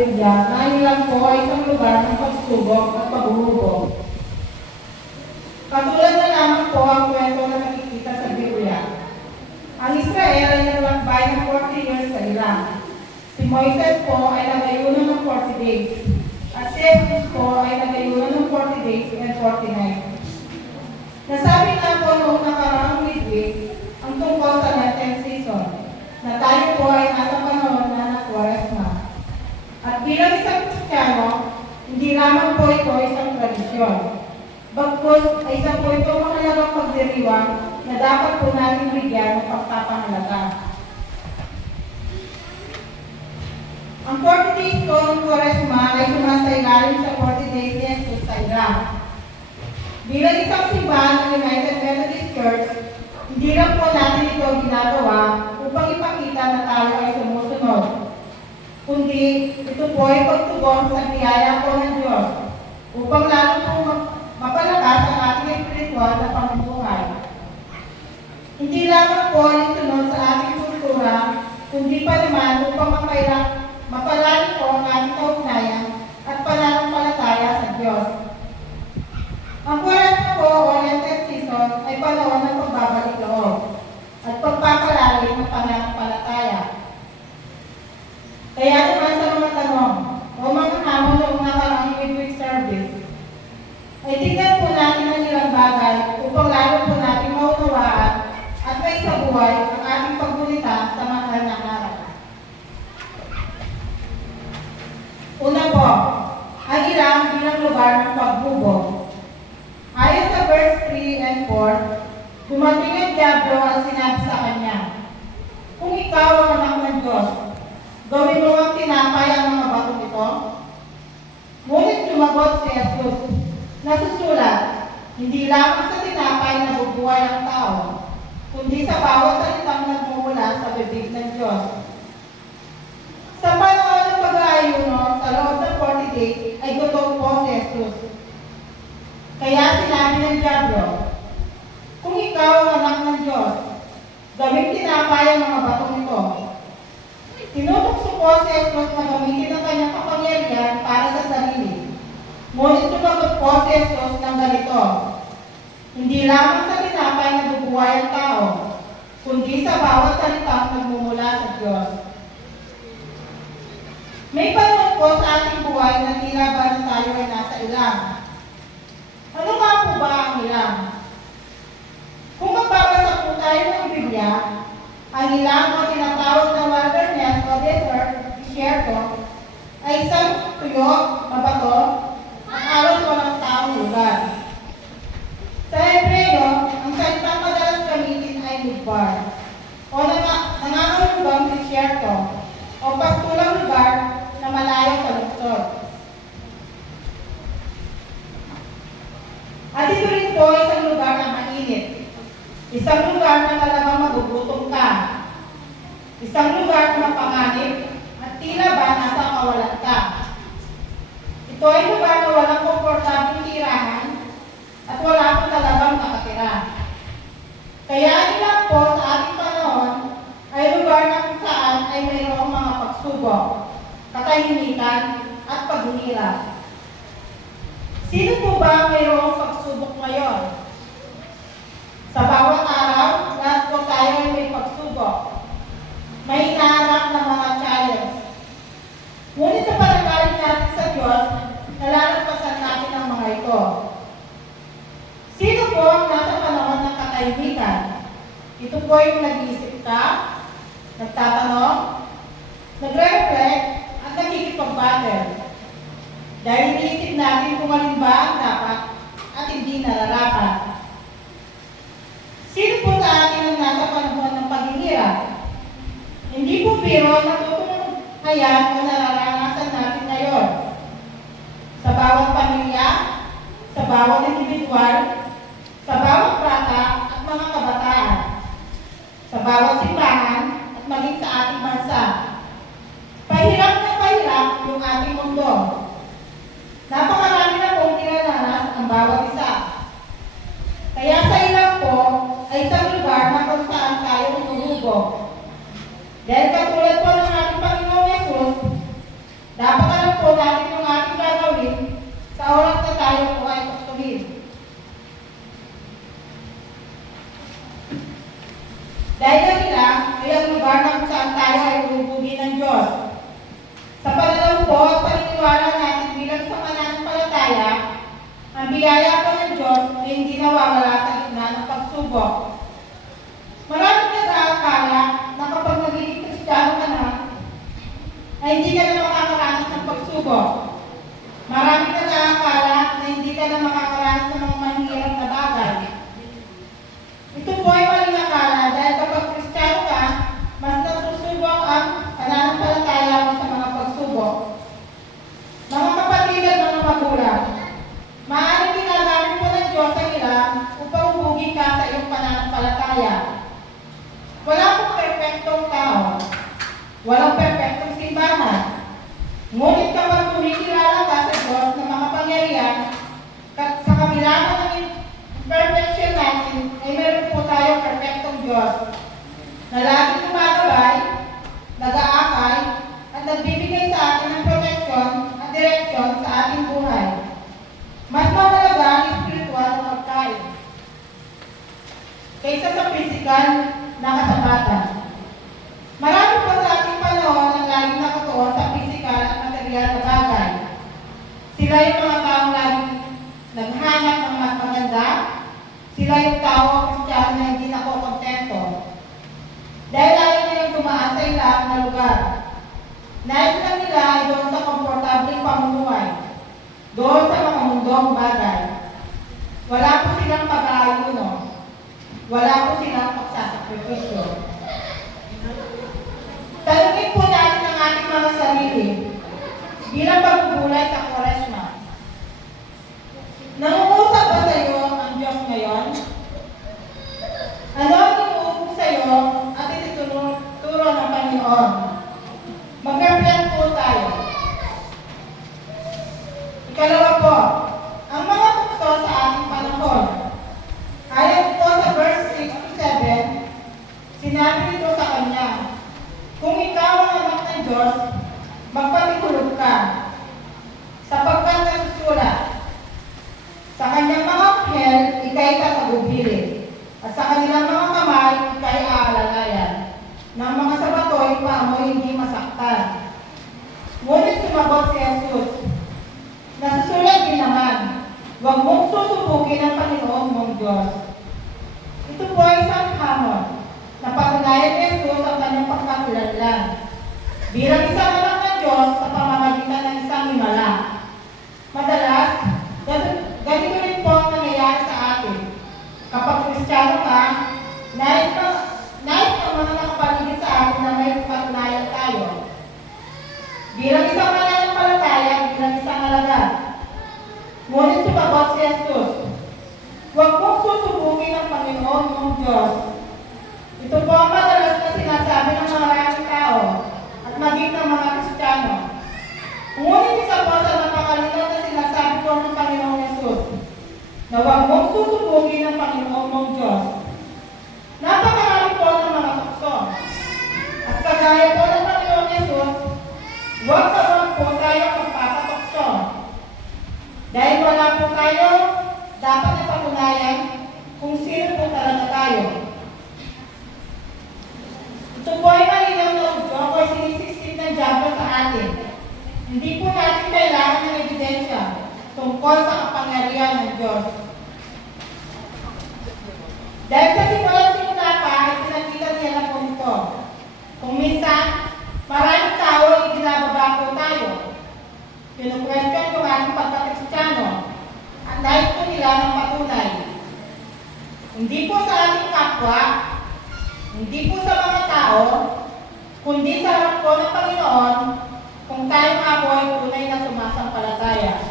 Biblia na ilan po ay isang lugar ng pagsubok at paghuhubog. Katulad na lamang po ang kwento na nakikita sa Biblia. Ang Israel ay naglakbay ng 40 years sa Iran. Si Moises po ay nagayunan ng 40 days. At si Jesus po ay nagayunan ng 40 days and 40 nights. Nasabi nga po noong nakaraang midweek ang tungkol sa Lenten season, na tayo po ay nasa panahon na nag-Quaresma. At bilang isang Kristiyano, hindi lamang po ito isang tradisyon. Bagkus ay isa po ito mahalagang pagdiriwang na dapat po natin bigyan ng pagpapahalaga. Ang 40 days po ng Quaresma ay sumasailalim sa 40 days ni Jesus sa Iran. Bilang isang simbahan ng United Methodist Church, hindi lang po natin ito ginagawa upang ipakita na tayo ay sumusunod, kundi ito po ay pagtugon sa biyaya po ng Diyos upang lalo po mapalakas ang ating espiritual na pamumuhay. Hindi lamang po ay sunod sa ating kultura, kundi pa naman upang mapalalim po ang ating kaugnayan at pananampalataya sa Diyos. Ang Quaresma po o Lenten season ay panahon ng pagbabalik loob at pagpapalalim ng pananampalataya. Kaya naman sa mga tanong o mga hamon ng nakaraang midweek service, ay tignan po natin ang ilang bagay upang lalo po natin maunawaan at may sabuhay ang ating pagbulita sa mahal na araw. Una po, ang Iran bilang lugar ng paghubog. Ayon sa verse 3 and 4, dumating ang Diablo at sinabi sa kanya, "Kung ikaw ang anak ng Diyos, gawin mo ang tinapay ang mga batong ito." Ngunit sumagot si Jesus, "Nasusulat, hindi lamang sa tinapay na bubuhay ang tao, kundi sa bawat salitang nagmumula sa bibig ng Diyos." Sa panahon ng pag-aayuno sa loob ng 40 days ay gutom po si Jesus. Kaya sinabi ng Diablo, "Kung ikaw ang anak ng Diyos, gawing tinapay ang mga batong ito." Tinutokso po si Jesus na gamitin ang kanyang kapangyarihan para sa sarili. Ngunit sumagot po si Jesus ng ganito, "Hindi lamang sa tinapay na bubuhay ang tao, kundi sa bawat salitang nagmumula sa Diyos." May panahon po sa ating buhay na tila ba na tayo ay nasa ilang. Ano nga po ba ang ilang? Kung magbabasa po tayo ng Biblia, ang ilang o tinatawag na wilderness o desert, disyerto, ay isang tuyo, mabato, at halos walang taong lugar. Sa Hebreo, ang salitang madalas gamitin ay midbar, o nangangahulugang disyerto, o pastulang lugar na malayo sa lungsod. At ito rin po isang lugar na mainit. Isang lugar na talagang magugutom ka. Isang lugar na mapanganib at tila ba nasa kawalan ka. Ito ay lugar na walang komportableng tirahan at wala pong talagang nakatira. Kaya ilang po sa ating panahon ay lugar na kung saan ay mayroong mga pagsubok, katahimikan at paghihirap. Sino po ba ang mayroong pagsubok ngayon? Sa bawat araw, lahat po tayo ay may pagsubok. May hinaharap na mga challenge. Ngunit sa pananalig natin sa Diyos, nalalagpasan natin ang mga ito. Sino po ang nasa panahon ng katahimikan? Ito po yung nag-iisip ka, nagtatanong, nagre-reflect, at nakikipag-battle. Dahil iniisip natin kung alin ba ang dapat at hindi nararapat. Sino po sa atin ang nasa panahon ng paghihirap? Hindi po biro ang natutunghayan o nararanasan natin ngayon. Sa bawat pamilya, sa bawat individual, sa bawat bata at mga kabataan, sa bawat simbahan at maging sa ating bansa. Pahirap na pahirap yung ating mundo. Napakarami na pong dinaranas ang bawat isa. Kaya sa ilang po ay isang lugar na kung saan tayo umuhubog. Dahil katulad po ng ating Panginoong Yesus, dapat Dapat alam po natin yung ating gagawin sa oras na tayo po ay tuktuhin. Dahil kanila ay ang lugar na kung saan tayo ay bubugin ng Diyos. Sa pananaw po at paniniwala natin bilang sa mananampalataya, ang biyaya po ng Diyos ay hindi nawawala sa gitna ng pagsubok. Maraming nag-aakala na kapag nagiging Kristiyano ka na, ay hindi ka na makakaranas ng pagsubok. Maraming nag-aakala na hindi ka na makakaranas ng mga mahirap na bagay. Ito po ay maling akala dahil kapag Kristiyano ka, mas nasusubok ang pananampalataya mo sa mga pagsubok. Mga kapatid at mga magulang, maaaring ginagamit po ng Diyos ang ilang upang hubugin ka sa iyong pananampalataya. Wala pong perfectong tao. Walang perfectong simbahan. Ngunit kapag kumikilala ka sa Diyos na makapangyarihan, sa kabila ng imperfection natin, ay meron po tayong perfectong Diyos na laging tumagabay, nag-aakay, at nagbibigay sa atin ng proteksyon at direksyon sa ating buhay. Mas mahalaga ang spiritual na pagkain kaysa sa physical na kasabatan. Marami po sa ating panahon ang laging nakatuon sa physical at material na bagay. Sila yung mga taong laging naghanap ng mas maganda. Sila yung tao Kristiyano na hindi nakokontento. Dahil ayaw nilang tumaan sa ilang na lugar. Nais lang nila ay doon sa komportableng pamumuhay. Doon sa mga mundong bagay. Wala po silang pag-aayuno. Wala po silang pagsasakripisyo. Tanungin po natin ang ating mga sarili bilang pagbubulay sa Kwaresma. Nangungusap ba sa iyo ang Diyos ngayon? Ano ang inuupo sa iyo at ituturo ng Panginoon? Mag-reflect po tayo. Ikalawa po, ang mga tukso sa ating panahon. Ayon po sa verse 6 to 7, sinabi nito sa kanya, kung ikaw ang anak ng Diyos, magpatihulog ka, sapagkat nasusulat, sa kanyang mga anghel, ika'y tatagubilin, at sa kanilang mga kamay, ika'y aalalayan, ng mga sabato'y paamoy hindi masaktan. Ngunit sumagot si Jesus, nasusulat din naman, huwag mong susubukin ang Panginoon mong Diyos. Ito po ay isang hamon na patunayan ni Jesus ang kanyang pagkakilanlan bilang isang anak ng Diyos sa pamamagitan ng isang himala. Madalas, ganito rin po ang nangyayari sa atin. Kapag Kristiyano ka, nais ng mga nakapaligid sa atin na may patunayan tayo. Bilang isang mananampalataya, bilang isang alagad. Ngunit sumagot si Jesus, huwag mong susubukin ang Panginoon mong Diyos. Ito po ang madalas na sinasabi ng mga maraming tao at maging ng mga Kristiyano. Ngunit isa po sa napakalinaw na sinasabi po ng Panginoong Jesus na huwag mong susubukin ang Panginoon mong Diyos. Napakarami po ng mga tukso. At kagaya po ng Panginoong Jesus, huwag po tayo magpapatukso. Dahil wala po tayo dapat ipatunayan kung sino po talaga tayo. Ito po ay malinaw na udyok o sinisisip ng diablo sa atin. Hindi po natin kailangan ng ebidensya tungkol sa kapangyarihan ng Diyos. Dahil sa simula pa ay pinakita niya na po ito. Kung minsan, maraming tao ay ginababa po tayo. Kinukwestiyon yung ating pagka-Kristiyano at nais po nila ng patunay. Hindi po sa ating kapwa, hindi po sa mga tao, kundi sa harap po ng Panginoon kung tayo nga po ay tunay na sumasampalataya.